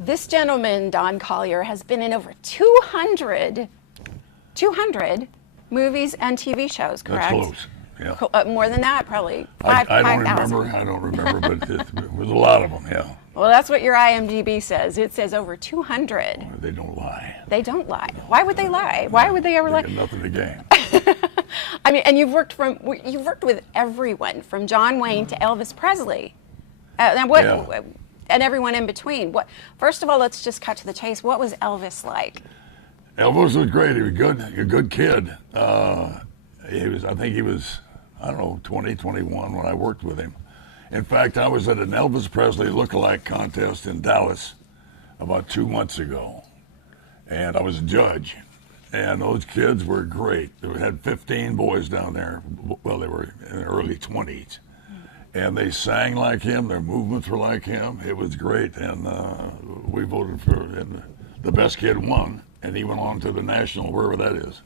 This gentleman, Don Collier, has been in over 200 movies and TV shows, correct? That's close. Yeah. More than that, probably. I don't remember, but it was a lot of them, yeah. Well, that's what your IMDb says. It says over 200. Oh, they don't lie. They don't lie. No. Why would they lie? Why would they ever lie? Got nothing to gain. I mean, and you've worked with everyone from John Wayne to Elvis Presley, and everyone in between. First of all, let's just cut to the chase. What was Elvis like? Elvis was great. He was a good kid. I think he was, I don't know, 20, 21 when I worked with him. In fact, I was at an Elvis Presley lookalike contest in Dallas about 2 months ago, and I was a judge. And those kids were great. They had 15 boys down there. Well, they were in their early 20s. And they sang like him. Their movements were like him. It was great. And we voted for, and the best kid won. And he went on to the national, wherever that is.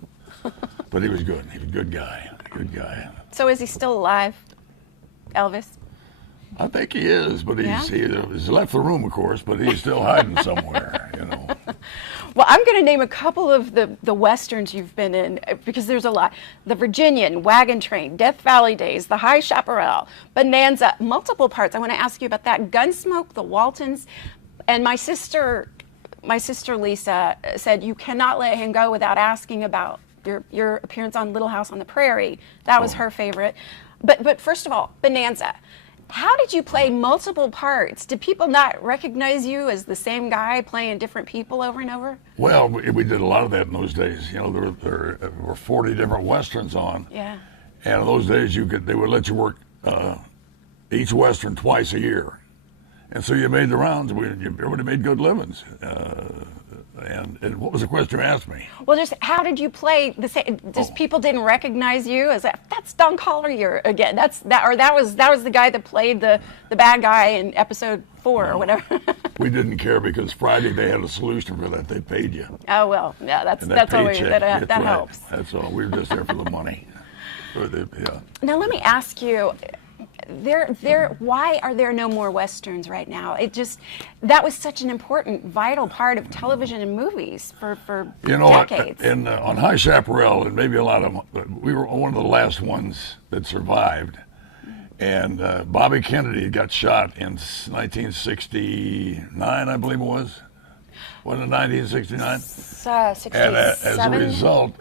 But he was good. He was a good guy. Good guy. So is he still alive, Elvis? I think he is, but he's left the room, of course, but he's still hiding somewhere, you know. Well, I'm going to name a couple of the Westerns you've been in, because there's a lot. The Virginian, Wagon Train, Death Valley Days, The High Chaparral, Bonanza, multiple parts. I want to ask you about that. Gunsmoke, The Waltons, and my sister Lisa said you cannot let him go without asking about your appearance on Little House on the Prairie. That was her favorite. But first of all, Bonanza. How did you play multiple parts? Did people not recognize you as the same guy playing different people over and over? Well, we did a lot of that in those days. You know, there were 40 different Westerns on. Yeah. And in those days, they would let you work each Western twice a year. And so you made the rounds. Everybody made good livings. And what was the question you asked me? Well, just how did you play the same? Just people didn't recognize you as that's Don Collier again. That was the guy that played the bad guy in episode 4 or whatever. We didn't care because Friday they had a solution for that. They paid you. Oh well, yeah, that's always that helps. That's all. We were just there for the money. Now let me ask you. Why are there no more Westerns right now? That was such an important, vital part of television and movies for decades. On High Chaparral, and maybe a lot of them, we were one of the last ones that survived. And Bobby Kennedy got shot in 1969, I believe it was. Wasn't it 1969? 67. And as a result,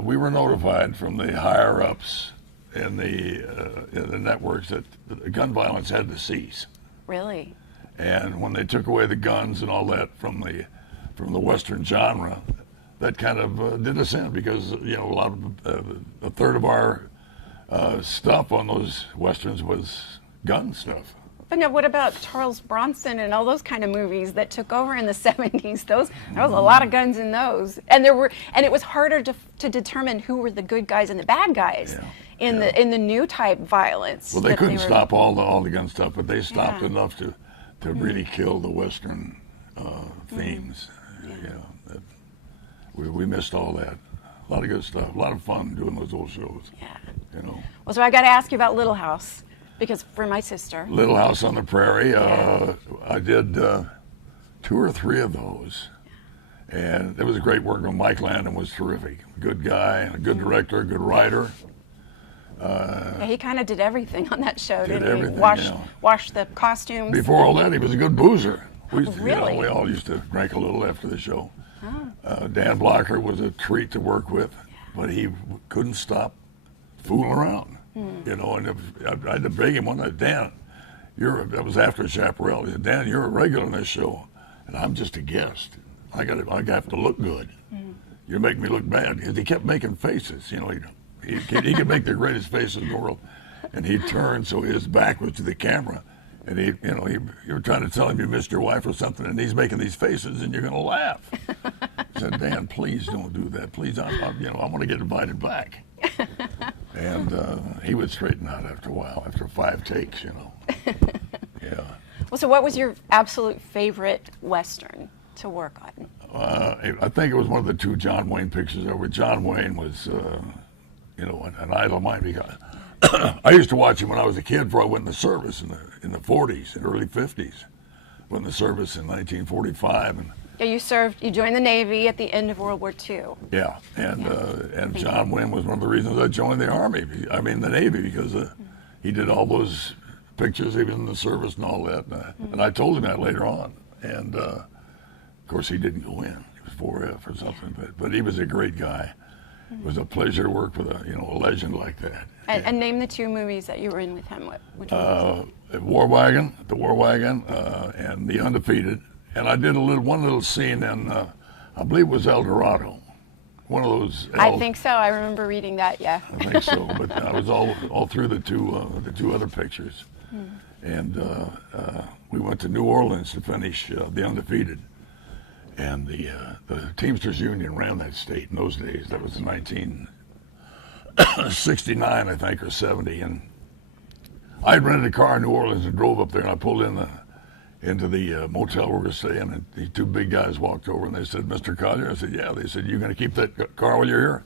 we were notified from the higher-ups in the networks that the gun violence had to cease. Really? And when they took away the guns and all that from the Western genre, that kind of did us in, because a third of our stuff on those Westerns was gun stuff. But now, what about Charles Bronson and all those kind of movies that took over in the 70s? There was a lot of guns in those, and it was harder to determine who were the good guys and the bad guys. Yeah. In the new type violence. Well, they couldn't stop all the gun stuff, but they stopped enough to really kill the Western themes. Yeah, we missed all that. A lot of good stuff. A lot of fun doing those old shows. Yeah. You know. Well, so I got to ask you about Little House, because for my sister. Little House on the Prairie. I did 2 or 3 of those, and it was great working with Mike Landon. Was terrific. Good guy, a good director, a good writer. He kind of did everything on that show, didn't he? Wash the costumes. Before all that, he was a good boozer. Really? We all used to drink a little after the show. Dan Blocker was a treat to work with, but he couldn't stop fooling around. You know, and I had to beg him one night, Dan, that was after Chaparral. He said, Dan, you're a regular on this show, and I'm just a guest. I have to look good. You make me look bad. Because he kept making faces, you know. He could make the greatest faces in the world, and he'd turn so his back was to the camera, and you were trying to tell him you missed your wife or something, and he's making these faces, and you're going to laugh. I said, Dan, please don't do that. Please, I want to get invited back. And he would straighten out after a while, after 5 takes, you know. Yeah. Well, so what was your absolute favorite Western to work on? I think it was one of the 2 John Wayne pictures where John Wayne was. An idol of mine, because I used to watch him when I was a kid before I went in the service in the 40s and early 50s. in the service in 1945, and Yeah, you joined the Navy at the end of World War II. yeah, and John Wynn was one of the reasons I joined the Army. I mean the Navy, because he did all those pictures, even in the service and all that. And I told him that later on, and of course he didn't go in. He was 4F or something, but he was a great guy. It was a pleasure to work with a legend like that. And name the 2 movies that you were in with him. Which ones? The War Wagon, and The Undefeated. And I did one little scene in, I believe it was El Dorado. One of those. I think so. I remember reading that. Yeah. I think so. But I was all through the two other pictures, and we went to New Orleans to finish The Undefeated. And the Teamsters Union ran that state in those days. That was in 1969, I think, or 70. And I had rented a car in New Orleans and drove up there, and I pulled into the motel where we were staying, and these 2 big guys walked over, and they said, "Mr. Collier?" I said, "Yeah." They said, "You going to keep that car while you're here?"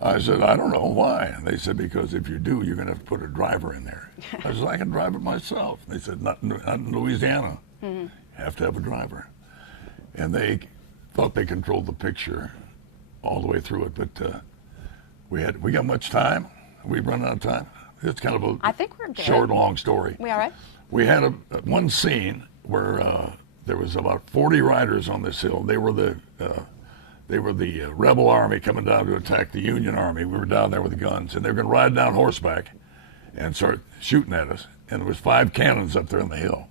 I said, "I don't know. Why?" And they said, "Because if you do, you're going to have to put a driver in there." I said, "I can drive it myself." They said, "Not in Louisiana. You have to have a driver." And they thought they controlled the picture all the way through it, but we got much time. We've run out of time. It's kind of I think we're good. Short, long story. We all right? We had one scene where there was about 40 riders on this hill. They were the rebel army coming down to attack the Union army. We were down there with the guns, and they were going to ride down horseback and start shooting at us. And there was 5 cannons up there on the hill.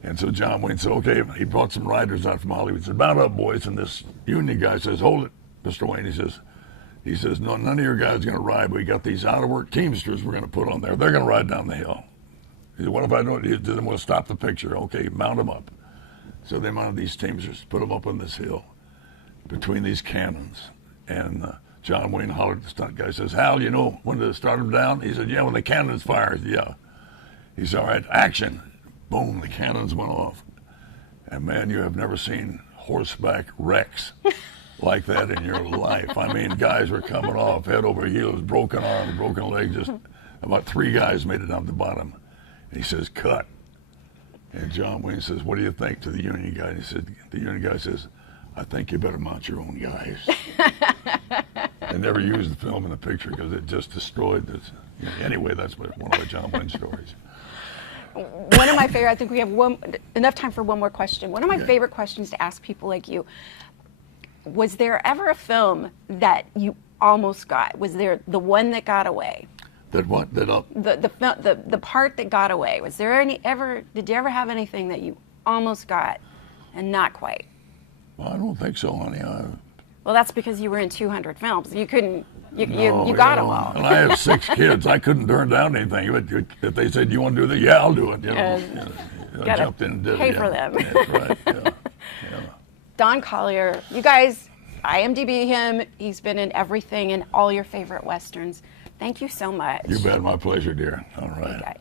And so John Wayne said, okay, he brought some riders out from Hollywood. He said, mount up, boys. And this Union guy says, hold it, Mr. Wayne. He says, no, none of your guys are going to ride. We got these out-of-work Teamsters we're going to put on there. They're going to ride down the hill. He said, what if I don't? He said, then we'll stop the picture. Okay, mount them up. So they mounted these Teamsters, put them up on this hill between these cannons. And John Wayne hollered at the stunt guy, says, Hal, you know when to start them down? He said, yeah, when the cannons fire. He said, yeah. He said, all right, action. Boom, the cannons went off. And man, you have never seen horseback wrecks like that in your life. I mean, guys were coming off head over heels, broken arms, broken legs. Just about 3 guys made it down to the bottom. And he says, cut. And John Wayne says, what do you think, to the Union guy? And he said, the Union guy says, I think you better mount your own guys. They never used the film in the picture because it just destroyed this. Anyway, that's one of the John Wayne stories. One of my favorite, I think we have enough time for one more question. One of my favorite questions to ask people like you, was there ever a film that you almost got? Was there the one that got away? That what? The part that got away. Was there did you ever have anything that you almost got and not quite? Well, I don't think so, honey. Well, that's because you were in 200 films. You couldn't, you No, got them all. And I have 6 kids. I couldn't turn down anything. If they said, you want to do that? Yeah, I'll do it. I jumped in and did it. Pay for them. That's right, yeah. Don Collier, you guys, IMDb him. He's been in everything in all your favorite Westerns. Thank you so much. You bet. My pleasure, dear. All right. Okay.